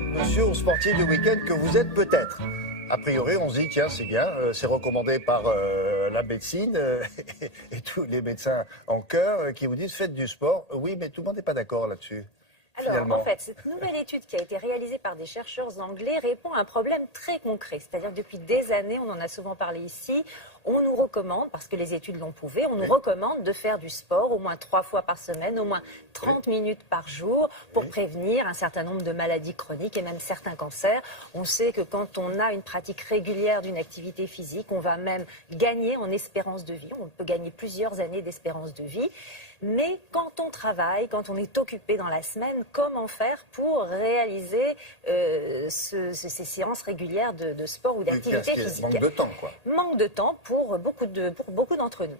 monsieur ou sportif du week-end que vous êtes peut-être. A priori, on se dit, tiens, c'est bien, c'est recommandé par la médecine et tous les médecins en cœur qui vous disent, faites du sport. Oui, mais tout le monde n'est pas d'accord là-dessus. Alors, Finalement. en fait, cette nouvelle étude qui a été réalisée par des chercheurs anglais répond à un problème très concret. C'est-à-dire que depuis des années, on en a souvent parlé ici, on nous recommande, parce que les études l'ont prouvé, on nous recommande de faire du sport au moins 3 fois par semaine, au moins 30 minutes par jour, pour prévenir un certain nombre de maladies chroniques et même certains cancers. On sait que quand on a une pratique régulière d'une activité physique, on va même gagner en espérance de vie. On peut gagner plusieurs années d'espérance de vie. Mais quand on travaille, quand on est occupé dans la semaine, comment faire pour réaliser ces séances régulières de sport ou d'activité physique? Manque de temps, quoi. Manque de temps pour beaucoup d'entre nous.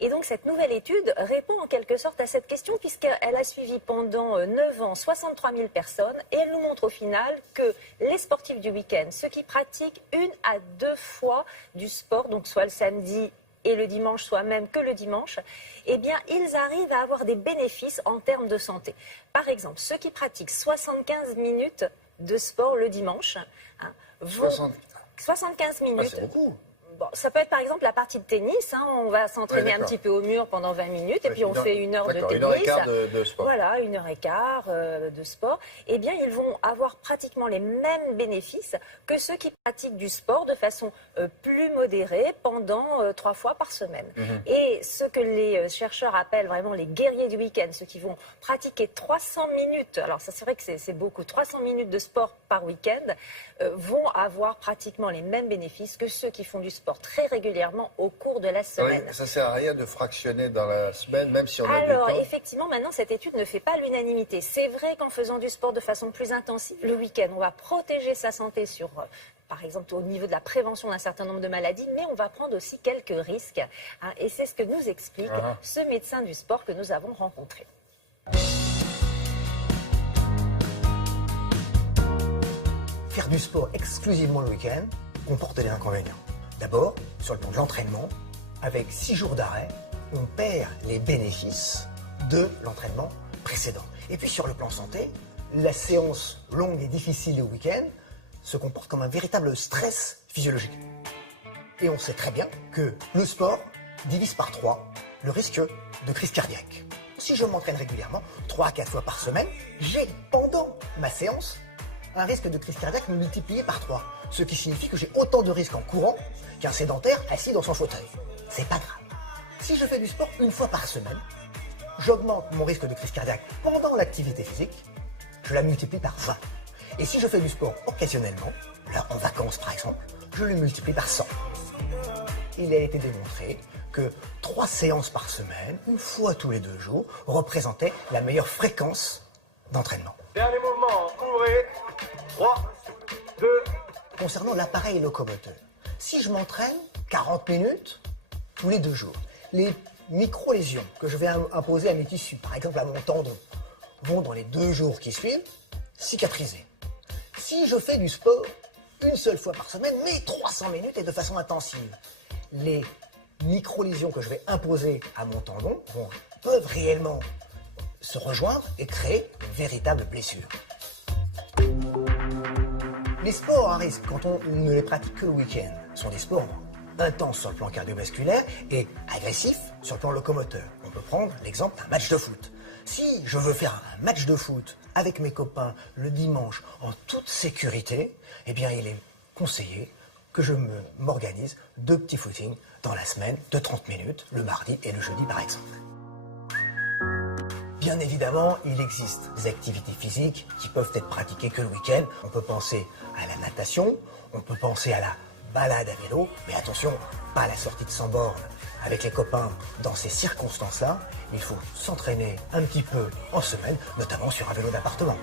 Et donc cette nouvelle étude répond en quelque sorte à cette question puisqu'elle a suivi pendant 9 ans 63 000 personnes et elle nous montre au final que les sportifs du week-end, ceux qui pratiquent 1 à 2 fois du sport, donc soit le samedi et le dimanche, soit même que le dimanche, eh bien, ils arrivent à avoir des bénéfices en termes de santé. Par exemple, ceux qui pratiquent 75 minutes de sport le dimanche, vont... 75 minutes. Ah, c'est beaucoup. Bon, ça peut être par exemple la partie de tennis. On va s'entraîner un petit peu au mur pendant 20 minutes et puis on fait 1 heure de tennis. 1h15 de sport. Voilà, 1h15 de sport. Eh bien, ils vont avoir pratiquement les mêmes bénéfices que ceux qui pratiquent du sport de façon plus modérée pendant 3 fois par semaine. Et ce que les chercheurs appellent vraiment les guerriers du week-end, ceux qui vont pratiquer 300 minutes, alors ça c'est vrai que c'est beaucoup, 300 minutes de sport par week-end, vont avoir pratiquement les mêmes bénéfices que ceux qui font du sport très régulièrement au cours de la semaine. Oui, ça ne sert à rien de fractionner dans la semaine, même si on a Alors, du temps. effectivement, maintenant, cette étude ne fait pas l'unanimité. C'est vrai qu'en faisant du sport de façon plus intensive, le week-end, on va protéger sa santé sur, par exemple, au niveau de la prévention d'un certain nombre de maladies, mais on va prendre aussi quelques risques. Et c'est ce que nous explique ce médecin du sport que nous avons rencontré. Faire du sport exclusivement le week-end comporte des inconvénients. D'abord, sur le plan de l'entraînement, avec 6 jours d'arrêt, on perd les bénéfices de l'entraînement précédent. Et puis sur le plan santé, la séance longue et difficile le week-end se comporte comme un véritable stress physiologique. Et on sait très bien que le sport divise par 3 le risque de crise cardiaque. Si je m'entraîne régulièrement, 3 à 4 fois par semaine, j'ai pendant ma séance un risque de crise cardiaque multiplié par 3. Ce qui signifie que j'ai autant de risques en courant qu'un sédentaire assis dans son fauteuil. C'est pas grave. Si je fais du sport 1 fois par semaine, j'augmente mon risque de crise cardiaque pendant l'activité physique, je la multiplie par 20. Et si je fais du sport occasionnellement, là en vacances par exemple, je le multiplie par 100. Il a été démontré que 3 séances par semaine, 1 fois tous les 2 jours, représentaient la meilleure fréquence d'entraînement. Dernier mouvement, couvrez. 3, 2. Concernant l'appareil locomoteur, si je m'entraîne 40 minutes tous les 2 jours, les micro-lésions que je vais imposer à mes tissus, par exemple à mon tendon, vont dans les 2 jours qui suivent cicatriser. Si je fais du sport 1 seule fois par semaine, mais 300 minutes et de façon intensive, les micro-lésions que je vais imposer à mon tendon peuvent réellement se rejoindre et créer une véritable blessure. Les sports à risque, quand on ne les pratique que le week-end, sont des sports intenses sur le plan cardiovasculaire et agressifs sur le plan locomoteur. On peut prendre l'exemple d'un match de foot. Si je veux faire un match de foot avec mes copains le dimanche en toute sécurité, eh bien il est conseillé que je m'organise 2 petits footings dans la semaine de 30 minutes, le mardi et le jeudi par exemple. Bien évidemment, il existe des activités physiques qui peuvent être pratiquées que le week-end. On peut penser à la natation, on peut penser à la balade à vélo, mais attention, pas à la sortie de 100 bornes avec les copains. Dans ces circonstances-là, il faut s'entraîner un petit peu en semaine, notamment sur un vélo d'appartement.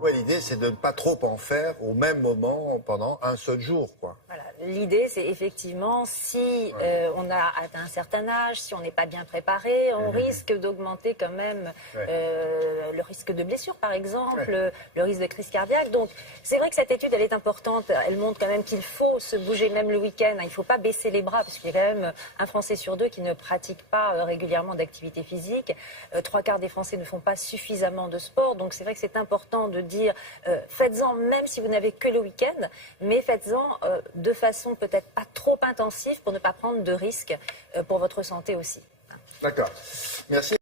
Ouais, l'idée, c'est de ne pas trop en faire au même moment pendant un seul jour, quoi. Voilà, l'idée, c'est effectivement, si on a atteint un certain âge, si on n'est pas bien préparé, on risque d'augmenter quand même le risque de blessure, par exemple, le risque de crise cardiaque. Donc, c'est vrai que cette étude, elle est importante. Elle montre quand même qu'il faut se bouger même le week-end. Il ne faut pas baisser les bras, parce qu'il y a quand même un Français sur deux qui ne pratique pas régulièrement d'activité physique. 3/4 des Français ne font pas suffisamment de sport. Donc, c'est vrai que c'est important de dire, faites-en même si vous n'avez que le week-end, mais faites-en de façon peut-être pas trop intensive pour ne pas prendre de risques pour votre santé aussi. D'accord. Merci.